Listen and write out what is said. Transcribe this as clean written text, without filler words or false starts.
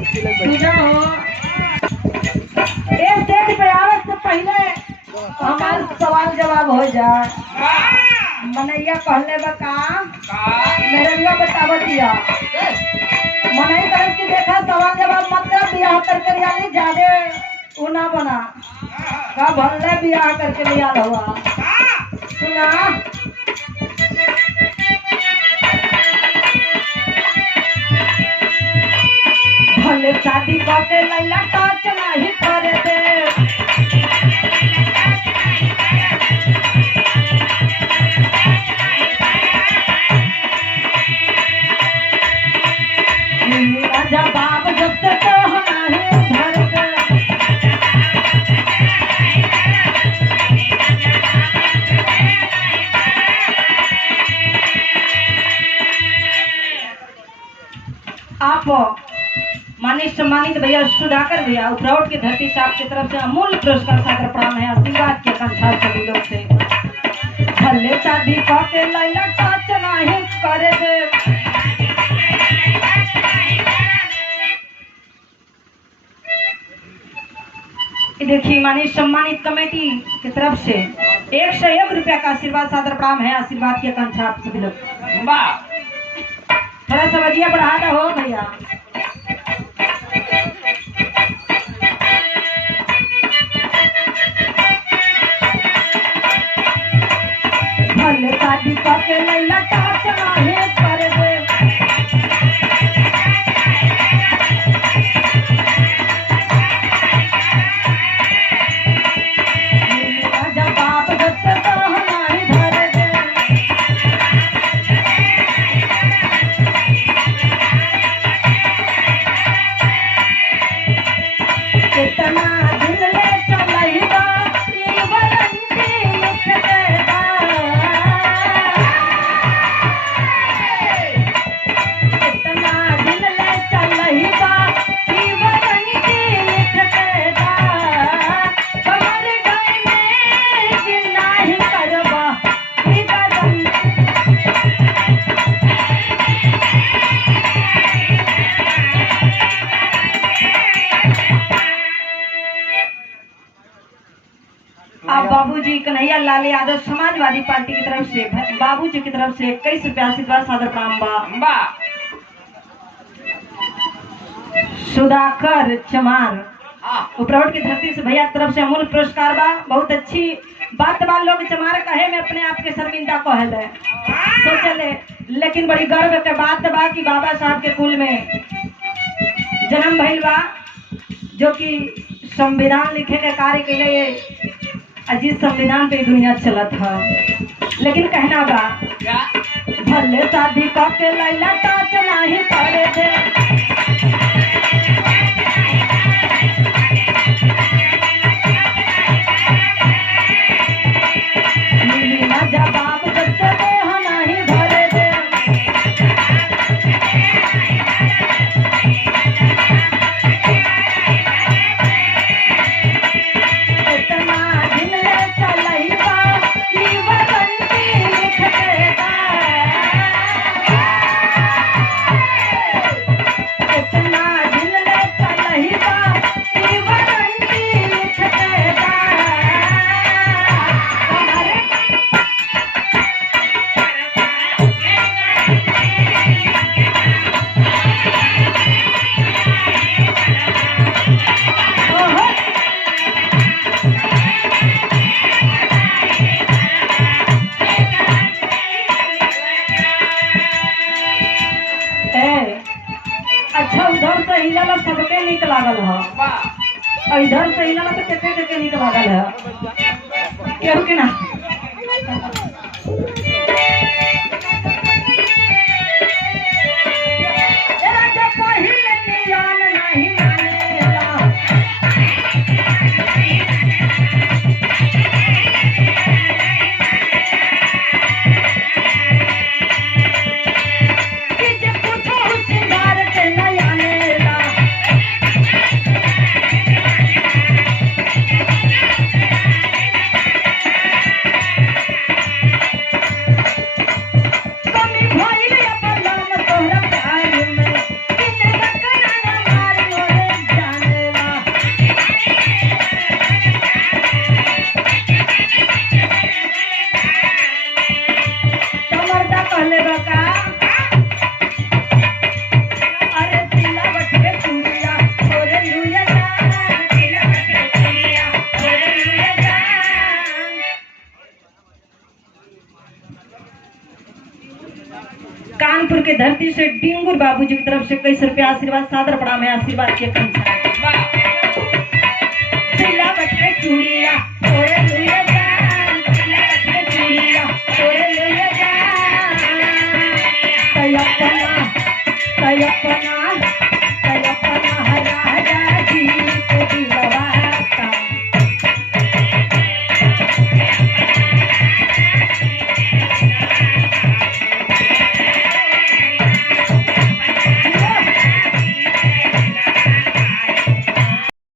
पूजा हो एक स्टेज पे आवे से पहले हमार सवाल जवाब हो जाए। मनैया कहले बा का मेरे बतावत दिया मनई करे कि देखा सवाल जवाब मत कर बियाह करके यानी ज्यादा उ ना बना का भले बियाह करके लिया हुआ सुना भले शादी करके लैला टच नहीं करे दे जवाब जब तक नहीं धर दे आप माननीय सम्मानित भैया सुधाकर भैया उपराउट की धरती साहब की तरफ से अमूल्य पुरस्कार सादर प्रणाम है आशीर्वाद के कंठा सभी लोग से भले शादी करके लैला टच नहीं करे दे देखिए माननीय सम्मानित कमेटी की तरफ से 101 रुपया का आशीर्वाद सादर प्रणाम है आशीर्वाद के कंठा सभी लोग थोड़ा सा बढ़िया बढ़ा दो हो भैया भले शादी करके लैला टच नहीं करे दे जवाब जब तक नहीं धरे दे कितना दिन ले चलैबा ई वारंटी लिख देबा कितना दिन ले चलैबा ई वारंटी लिख देबा कमर गए में कि नहीं करबा ई वारंटी आप बाबूजी कन्हैया लाल यादव समाजवादी पार्टी की तरफ से बाबूजी की तरफ से 21 रुपया आशीर्वाद सादर प्रणाम बा सुधाकर चमार उपराउट की धरती से भैया की तरफ से अमूल्य पुरस्कार बा बहुत अच्छी बात बा लोग चमार कहे में अपने आप के शर्मिंदा कहले सोचले लेकिन बड़ी गर्व के बात बा कि बाबा साहब के कुल में जन्म भइल बा जो कि संविधान लिखे के कार्य के लिए अजीत संविधान पे दुनिया चलत है लेकिन कहना बा भले शादी करके लैला टच नहीं करे दे जवाब जब तक नहीं धरे दे अच्छा उधर से हिला सबके निक लागल है इधर से हिला तो केते निक लागल है केहू के ना धरती से डिंगुर बाबूजी की तरफ से कई सौ रुपया आशीर्वाद सादर प्रणाम है। आशीर्वाद के कंचा सिलावट के चूड़िया ओरे लुया जान, सिलावट के चूड़िया ओरे लुया जान, तयपना